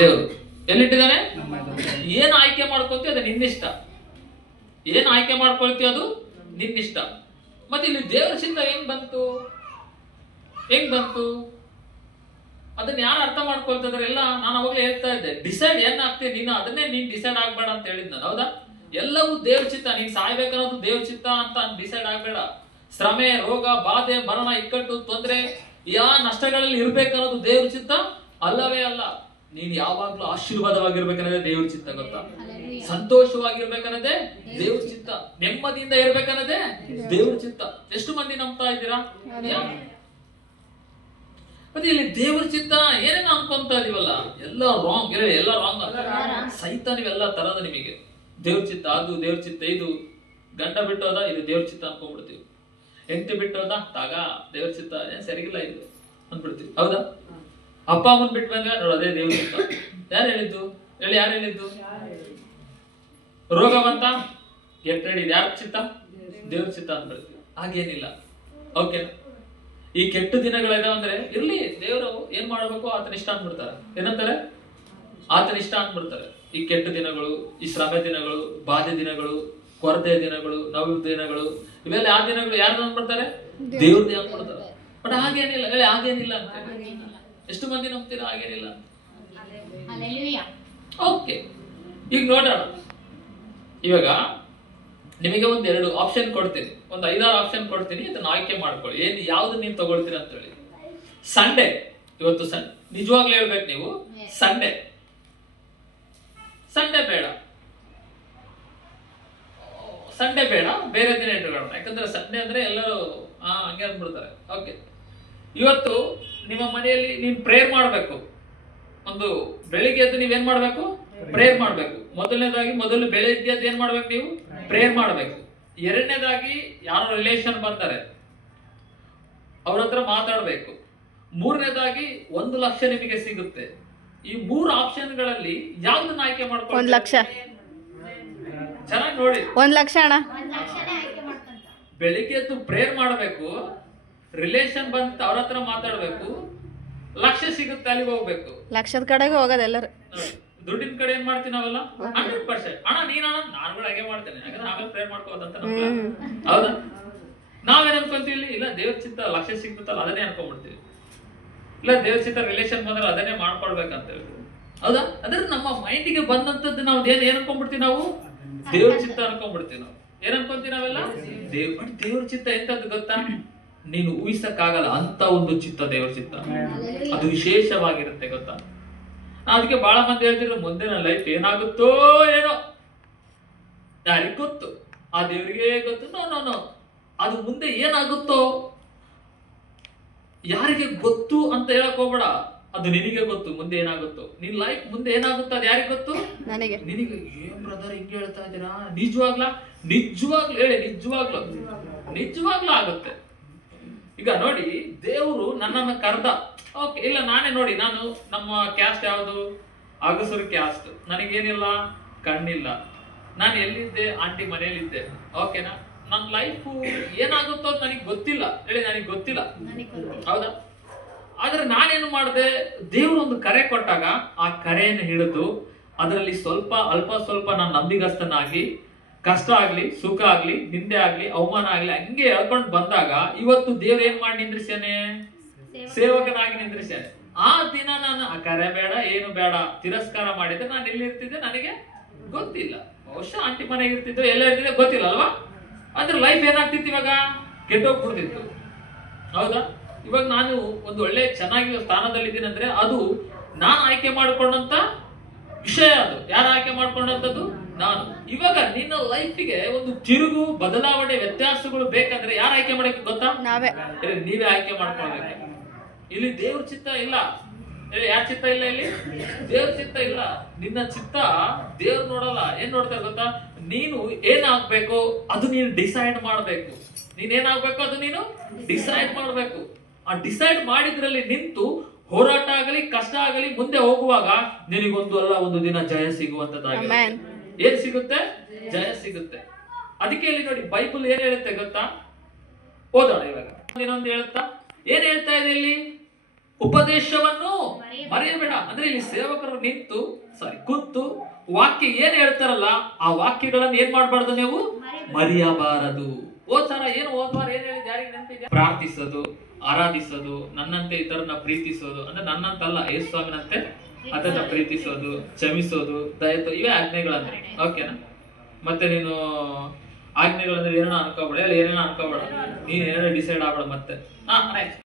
ದೇವರು ಎಲ್ಲಿಟ್ಟಿದ್ದಾನೆ? ಏನ್ ಆಯ್ಕೆ ಮಾಡ್ಕೊಳ್ತೀವಿ ಅದು ನಿನ್ನಿಷ್ಟ. ಏನ್ ಆಯ್ಕೆ ಮಾಡ್ಕೊಳ್ತೀವಿ ಅದು ನಿನ್ನಿಷ್ಟ. ಮತ್ತೆ ಇಲ್ಲಿ ದೇವರ ಚಿತ್ತ ಹೆಂಗ್ ಬಂತು? ಅದನ್ನ ಯಾರು ಅರ್ಥ ಮಾಡ್ಕೊಳ್ತಿದ್ರೆ ಎಲ್ಲ ನಾನು ಅವಾಗಲೇ ಹೇಳ್ತಾ ಇದ್ದೆ, ಡಿಸೈಡ್ ಏನ್ ಆಗ್ತೀವಿ ನೀನು, ಅದನ್ನೇ ನೀನ್ ಡಿಸೈಡ್ ಆಗ್ಬೇಡ ಅಂತ ಹೇಳಿದ್ ನಾನು. ಹೌದಾ? ಎಲ್ಲವೂ ದೇವ್ರ ಚಿತ್ತ. ನೀನ್ ಸಾಯ್ಬೇಕನ್ನೋದು ದೇವ್ರ ಚಿತ್ತ ಅಂತ ಡಿಸೈಡ್ ಆಗ್ಬೇಡ. ಶ್ರಮೆ, ರೋಗ, ಬಾಧೆ, ಮರಣ, ಇಕ್ಕಟ್ಟು, ತೊಂದರೆ, ನಷ್ಟಗಳಲ್ಲಿ ಇರ್ಬೇಕನ್ನೋದು ದೇವ್ರ ಚಿತ್ತ ಅಲ್ಲವೇ ಅಲ್ಲ. ನೀನ್ ಯಾವಾಗ್ಲೂ ಆಶೀರ್ವಾದವಾಗಿರ್ಬೇಕನ್ನೋದೇ ದೇವ್ರ ಚಿತ್ತ. ಗೊತ್ತಾ? ಸಂತೋಷವಾಗಿರ್ಬೇಕನ್ನೋದೇ ದೇವ್ರ ಚಿತ್ತ. ನೆಮ್ಮದಿಯಿಂದ ಇರ್ಬೇಕನ್ನೋದೇ ದೇವ್ರ ಚಿತ್ತ. ಎಷ್ಟು ಮಂದಿ ನಂಬ್ತಾ ಇದ್ದೀರಾ? ಮತ್ತೆ ಇಲ್ಲಿ ದೇವ್ರ ಚಿತ್ತ ಏನೇನು ಅನ್ಕೊಂತ ಇದೀವಲ್ಲ, ಎಲ್ಲ ರಾಂಗ್. ಎಲ್ಲ ರಾಂಗ್ ಅಂತ ಸಹಿತ ನೀವೆಲ್ಲ ತರದ ನಿಮಗೆ ದೇವ್ರ ಚಿತ್ತ ಅದು, ದೇವ್ರ ಚಿತ್ತ ಇದು. ಗಂಡ ಬಿಟ್ಟೋದ, ಇದು ದೇವ್ರ ಚಿತ್ತ ಅನ್ಕೊಂಡ್ಬಿಡ್ತೀವಿ. ಹೆಂಡತಿ ಬಿಟ್ಟೋದ, ತಾಗ ದೇವ್ರ ಚಿತ್ತ, ಏನ್ ಸರಿಗಿಲ್ಲ ಇದು ಅಂದ್ಬಿಡ್ತೀವಿ. ಹೌದಾ? ಅಪ್ಪ ಅಮ್ಮನ್ ಬಿಟ್ಟು ಬಂದ ನೋಡು, ಅದೇ ದೇವ್ರ ಚಿತ್ತ. ಯಾರು ಹೇಳಿದ್ದು? ಯಾರು ಹೇಳಿದ್ದು? ರೋಗ ಬಂತ, ಗೆಟ್ ರೆಡಿ, ಯಾರ ಚಿತ್ತ? ದೇವ್ರ ಚಿತ್ತ ಅಂದ್ಬಿಡ್ತೀವಿ. ಹಾಗೇನಿಲ್ಲ. ಓಕೆ, ಈ ಕೆಟ್ಟ ದಿನಗಳಿದಾವ ಅಂದ್ರೆ ಇರ್ಲಿ, ದೇವರು ಏನ್ ಮಾಡ್ಬೇಕು ಆತನ ಇಷ್ಟ ಅಂದ್ಬಿಡ್ತಾರೆ. ಏನಂತಾರೆ? ಆತನ ಇಷ್ಟ ಅಂದ್ಬಿಡ್ತಾರೆ. ಈ ಕೆಟ್ಟ ದಿನಗಳು, ಈ ಶ್ರಮೆ ದಿನಗಳು, ಬಾಧೆ ದಿನಗಳು, ಕೊರತೆ ದಿನಗಳು, ನೋವು ದಿನಗಳು, ಇವೆಲ್ಲ ಆ ದಿನಗಳು ಯಾರು ಅಂದ್ಬಿಡ್ತಾರೆ? ದೇವ್ರದೇ ಅಂದ್ಬಿಡ್ತಾರೆ. ಬಟ್ ಹಾಗೇನಿಲ್ಲ. ಹಾಗೇನಿಲ್ಲ ಅಂತ ಎಷ್ಟು ಮಂದಿ ನಂಬ್ತೀರಾ? ಹಾಗೇನಿಲ್ಲ ಅಂತ. ಓಕೆ, ಈಗ ನೋಡೋಣ. ಇವಾಗ ನಿಮಗೆ ಒಂದೆರಡು ಆಪ್ಷನ್ ಕೊಡ್ತೀನಿ, ಒಂದು 5-6 ಆಪ್ಷನ್ ಕೊಡ್ತೀನಿ. ಅದನ್ನ ಆಯ್ಕೆ ಮಾಡ್ಕೊಳ್ಳಿ. ಯಾವ್ದು ನೀವು ತಗೊಳ್ತೀರಾ ಅಂತ ಹೇಳಿ. ಸಂಡೇ, ಇವತ್ತು ನಿಜವಾಗ್ಲೂ ಹೇಳ್ಬೇಕು ನೀವು, ಸಂಡೇ ಬೇಡ, ಬೇರೆ ದಿನ ಇಟ್ಕೊಳ್ಳೋಣ. ಯಾಕಂದ್ರೆ ಸಂಡೇ ಅಂದ್ರೆ ಎಲ್ಲರೂ ಹಂಗೆ ಅಂದ್ಬಿಡ್ತಾರೆ. ಓಕೆ, ಇವತ್ತು ನಿಮ್ಮ ಮನೆಯಲ್ಲಿ ನೀವು ಪ್ರೇಯರ್ ಮಾಡ್ಬೇಕು. ಒಂದು ಬೆಳಿಗ್ಗೆ ಎದ್ದು ನೀವೇನ್ ಮಾಡ್ಬೇಕು? ಪ್ರೇಯರ್ ಮಾಡ್ಬೇಕು. ಮೊದಲು ಬೆಳಿಗ್ಗೆ ಎದ್ದು ಏನ್ ಮಾಡ್ಬೇಕು? ನೀವು ಪ್ರೇಯರ್ ಮಾಡ್ಬೇಕು. ಎರಡನೇದಾಗಿ ಯಾರೋ ರಿಲೇಷನ್ ಬರ್ತಾರೆ, ಅವ್ರ ಹತ್ರ ಮಾತಾಡ್ಬೇಕು. ಮೂರನೇದಾಗಿ 1 ಲಕ್ಷ ನಿಮಗೆ ಸಿಗುತ್ತೆ. ಈ 3 ಆಪ್ಷನ್ಗಳಲ್ಲಿ ಯಾವ್ದನ್ನ ಆಯ್ಕೆ ಮಾಡ್ಕೊಂಡು? 1 ಲಕ್ಷ. ಚೆನ್ನಾಗಿ ನೋಡಿ, 1 ಲಕ್ಷ ಅಣ್ಣ. ಬೆಳಿಗ್ಗೆ ಎದ್ದು ಪ್ರೇಯರ್ ಮಾಡ್ಬೇಕು, ರಿಲೇಷನ್ ಬಂತ ಅವ್ರ ಹತ್ರ ಮಾತಾಡ್ಬೇಕು, ಲಕ್ಷ ಸಿಗುತ್ತೆ, ಅಲ್ಲಿಗೆ ಹೋಗ್ಬೇಕು. ಲಕ್ಷದ ಕಡೆಗೆ ಹೋಗೋದು ಎಲ್ಲರೂ. ದುಡ್ಡಿನ ಕಡೆ ಏನ್ ಮಾಡ್ತೀವಿ ನಾವೆಲ್ಲ 100%. ಅಣ್ಣ ನೀನಣ್ಣ ನಾನು ಕೂಡ ಹಾಗೆ ಮಾಡ್ತೇನೆ, ಯಾಕಂದ್ರೆ ಆಮೇಲೆ ಪ್ರೇಯರ್ ಮಾಡ್ಕೋದಂತ. ಹೌದಾ? ನಾವೇನ್ ಅನ್ಕೊಂತೀವಿ? ಇಲ್ಲ ದೇವ್ರ ಚಿತ್ತ ಲಕ್ಷ ಸಿಗ್ತಲ್ಲ ಅದನ್ನೇ ಅನ್ಕೊಂಡ್ಬಿಡ್ತೀವಿ. ಇಲ್ಲ ದೇವ್ರ ಚಿತ್ತ ರಿಲೇಷನ್ ಬಂದ್ರೆ ಅದನ್ನೇ ಮಾಡ್ಕೊಳ್ಬೇಕಂತ ಹೇಳಿ. ಹೌದಾ? ಅದ್ರ ನಮ್ಮ ಮೈಂಡಿಗೆ ಬಂದಂತದ್ದು ನಾವು ಏನ್ ಅನ್ಕೊಂಡ್ಬಿಡ್ತೀವಿ? ನಾವು ದೇವ್ರ ಚಿತ್ತ ಅನ್ಕೊಂಡ್ಬಿಡ್ತೀವಿ. ನಾವು ಏನ್ ಅನ್ಕೊಂತೀವಿ ನಾವೆಲ್ಲ? ದೇವ್ರ ಚಿತ್ತ ಎಂತದ್ದು ಗೊತ್ತಾ? ನೀನು ಊಹಿಸಕ್ಕಾಗಲ್ಲ ಅಂತ ಒಂದು ಚಿತ್ತ ದೇವ್ರ ಚಿತ್ತ. ಅದು ವಿಶೇಷವಾಗಿರುತ್ತೆ. ಗೊತ್ತಾ? ಅದಕ್ಕೆ ಬಹಳ ಮಂದಿ ಹೇಳ್ತಿದ್ರು, ಮುಂದಿನ ಲೈಫ್ ಏನಾಗುತ್ತೋ ಏನೋ, ಯಾರಿಗೆ ಗೊತ್ತು? ಆ ದೇವರಿಗೆ ಗೊತ್ತು. ನೋ, ಅದು ಮುಂದೆ ಏನಾಗುತ್ತೋ ಯಾರಿಗೆ ಗೊತ್ತು ಅಂತ ಹೇಳಕ್ ಹೋಗ್ಬೇಡ. ಅದು ನಿನಗೆ ಗೊತ್ತು ಮುಂದೆ ಏನಾಗುತ್ತೋ. ನಿನ್ ಲೈಫ್ ಮುಂದೆ ಏನಾಗುತ್ತೋ ಅದು ಯಾರಿಗೆ ಗೊತ್ತು? ನಿನಗೆ. ಏನ್ ಬ್ರದರ್ ಹಿಂಗೆ ಹೇಳ್ತಾ ಇದ್ದೀರಾ? ನಿಜವಾಗ್ಲೂ ಹೇಳಿ, ನಿಜವಾಗ್ಲೂ ಆಗುತ್ತೆ. ಈಗ ನೋಡಿ, ದೇವರು ನನ್ನನ್ನು ಕರ್ದ. ಓಕೆ, ಇಲ್ಲ ನಾನೇ ನೋಡಿ, ನಾನು ನಮ್ಮ ಕ್ಯಾಸ್ಟ್ ಯಾವುದು? ಅಗಸರು ಕ್ಯಾಸ್ಟ್. ನನಗೇನಿಲ್ಲ, ಕಣ್ಣಿಲ್ಲ. ನಾನು ಎಲ್ಲಿದ್ದೆ? ಆಂಟಿ ಮನೆಯಲ್ಲಿದ್ದೆ. ಓಕೆನಾ? ನನ್ನ ಲೈಫ್ ಏನಾಗುತ್ತೋ ಅಂತ ನನಗೆ ಗೊತ್ತಿಲ್ಲ. ನನಗೆ ಗೊತ್ತಿಲ್ಲ. ಹೌದಾ? ಆದ್ರೆ ನಾನೇನು ಮಾಡಿದೆ? ದೇವ್ರು ಒಂದು ಕರೆ ಕೊಟ್ಟಾಗ ಆ ಕರೆಯನ್ನು ಹಿಡಿದು ಅದರಲ್ಲಿ ಅಲ್ಪ ಸ್ವಲ್ಪ ನಾನು ನಂಬಿಗಸ್ತನಾಗಿ, ಕಷ್ಟ ಆಗ್ಲಿ, ಸುಖ ಆಗ್ಲಿ, ನಿಂದೆ ಆಗ್ಲಿ, ಅವಮಾನ ಆಗ್ಲಿ, ಹಂಗೆ ಹೇಳ್ಕೊಂಡು ಬಂದಾಗ ಇವತ್ತು ದೇವ್ರು ಏನ್ ಮಾಡಿ ನಿಂದ್ರಿಸ್ಯಾನೆ? ಸೇವಕನಾಗಿ ನಿಂದ್ರಿಸ್ಯಾನೆ. ಆ ದಿನ ನಾನು ಆ ಕರೆ ಬೇಡ, ಏನು ಬೇಡ, ತಿರಸ್ಕಾರ ಮಾಡಿದ್ರೆ ನಾನು ಎಲ್ಲಿರ್ತಿದ್ದೆ ನನಗೆ ಗೊತ್ತಿಲ್ಲ. ಬಹುಶಃ ಆಂಟಿ ಮನೆಗೆ ಇರ್ತಿದ್ದೋ, ಎಲ್ಲ ಇರ್ತಿದ್ದೆ ಗೊತ್ತಿಲ್ಲ ಅಲ್ವಾ? ಅಂದ್ರೆ ಲೈಫ್ ಏನಾಗ್ತಿತ್ತು? ಇವಾಗ ಕೆಟ್ಟೋಗ್ಬಿಡ್ತಿತ್ತು. ಹೌದಾ? ಇವಾಗ ನಾನು ಒಂದು ಒಳ್ಳೆ ಚೆನ್ನಾಗಿ ಸ್ಥಾನದಲ್ಲಿದ್ದೀನಿ ಅಂದ್ರೆ ಅದು ನಾನು ಆಯ್ಕೆ ಮಾಡಿಕೊಂಡಂತ ವಿಷಯ. ಅದು ಯಾರು ಆಯ್ಕೆ ಮಾಡ್ಕೊಂಡಂತದ್ದು? ನಾನು. ಇವಾಗ ನಿನ್ನ ಲೈಫಿಗೆ ಒಂದು ತಿರುಗು, ಬದಲಾವಣೆ, ವ್ಯತ್ಯಾಸಗಳು ಬೇಕಂದ್ರೆ ಯಾರು ಆಯ್ಕೆ ಮಾಡಬೇಕು ಗೊತ್ತಾ? ನೀವೇ ಆಯ್ಕೆ ಮಾಡ್ಕೊಳ್ಬೇಕು. ಇಲ್ಲಿ ದೇವ್ರ ಚಿತ್ತ ಇಲ್ಲ. ಯಾರ ಚಿತ್ತ ಇಲ್ಲ? ಇಲ್ಲಿ ದೇವ್ರ ಚಿತ್ತ ಇಲ್ಲ. ನಿನ್ನ ಚಿತ್ತ ದೇವ್ರು ನೋಡಲ್ಲ. ಏನ್ ನೋಡ್ತಾರೆ ಗೊತ್ತಾ? ನೀನು ಏನಾಗ್ಬೇಕು ಅದು ನೀನು ಡಿಸೈಡ್ ಮಾಡ್ಬೇಕು. ನೀನೇನಾಗ್ಬೇಕು ಅದು ನೀನು ಡಿಸೈಡ್ ಮಾಡ್ಬೇಕು. ಆ ಡಿಸೈಡ್ ಮಾಡಿದ್ರಲ್ಲಿ ನಿಂತು ಹೋರಾಟ ಆಗಲಿ, ಕಷ್ಟ ಆಗಲಿ, ಮುಂದೆ ಹೋಗುವಾಗ ನಿನಗೊಂದು ಅಲ್ಲ ಒಂದು ದಿನ ಜಯ ಸಿಗುವಂತದ್ದಾಗಿದೆ. ಏನ್ ಸಿಗುತ್ತೆ? ಜಯ ಸಿಗುತ್ತೆ. ಅದಕ್ಕೆ ಇಲ್ಲಿ ನೋಡಿ, ಬೈಬಲ್ ಏನ್ ಹೇಳುತ್ತೆ ಗೊತ್ತಾ? ಓದೋಣ ಇವಾಗ. ಇನ್ನೊಂದು ಹೇಳುತ್ತಾ, ಏನ್ ಹೇಳ್ತಾ ಇದೆ ಇಲ್ಲಿ? ಉಪದೇಶವನ್ನು ಮರೆಯಬೇಡ. ಅಂದ್ರೆ ಇಲ್ಲಿ ಸೇವಕರು ಕೂತು ವಾಕ್ಯ ಏನ್ ಹೇಳ್ತಾರಲ್ಲ ಆ ವಾಕ್ಯಗಳನ್ನ ಏನ್ ಮಾಡ್ಬಾರ್ದು ನೀವು ಮರೆಯಬಾರದು. ಓದ್ತಾರ ಏನು ಓದ್ವಾರ ಏನ್ ಹೇಳಿದ ಯಾರಿಗೆ ನೆನಪಿದೆ? ಪ್ರಾರ್ಥಿಸೋದು, ಆರಾಧಿಸೋದು, ನನ್ನಂತೆ ಇತರನ್ನ ಪ್ರೀತಿಸೋದು, ಅಂದ್ರೆ ನನ್ನಂತಲ್ಲ ಯೇಸು ಸ್ವಾಮಿನಂತೆ ಅದನ್ನ ಪ್ರೀತಿಸೋದು, ಕ್ಷಮಿಸೋದು, ದಯತು, ಇವೇ ಆಜ್ಞೆಗಳಂದ್ರೆ. ಓಕೆನಾ? ಮತ್ತೆ ನೀನು ಆಜ್ಞೆಗಳಂದ್ರೆ ಏನೇನೋ ಅನ್ಕೋಬೇಡ, ಏನೇನೋ ಅನ್ಕೋಬೇಡ, ನೀನ್ ಏನೇನೋ ಡಿಸೈಡ್ ಆಗ್ಬೇಡ ಮತ್ತೆ.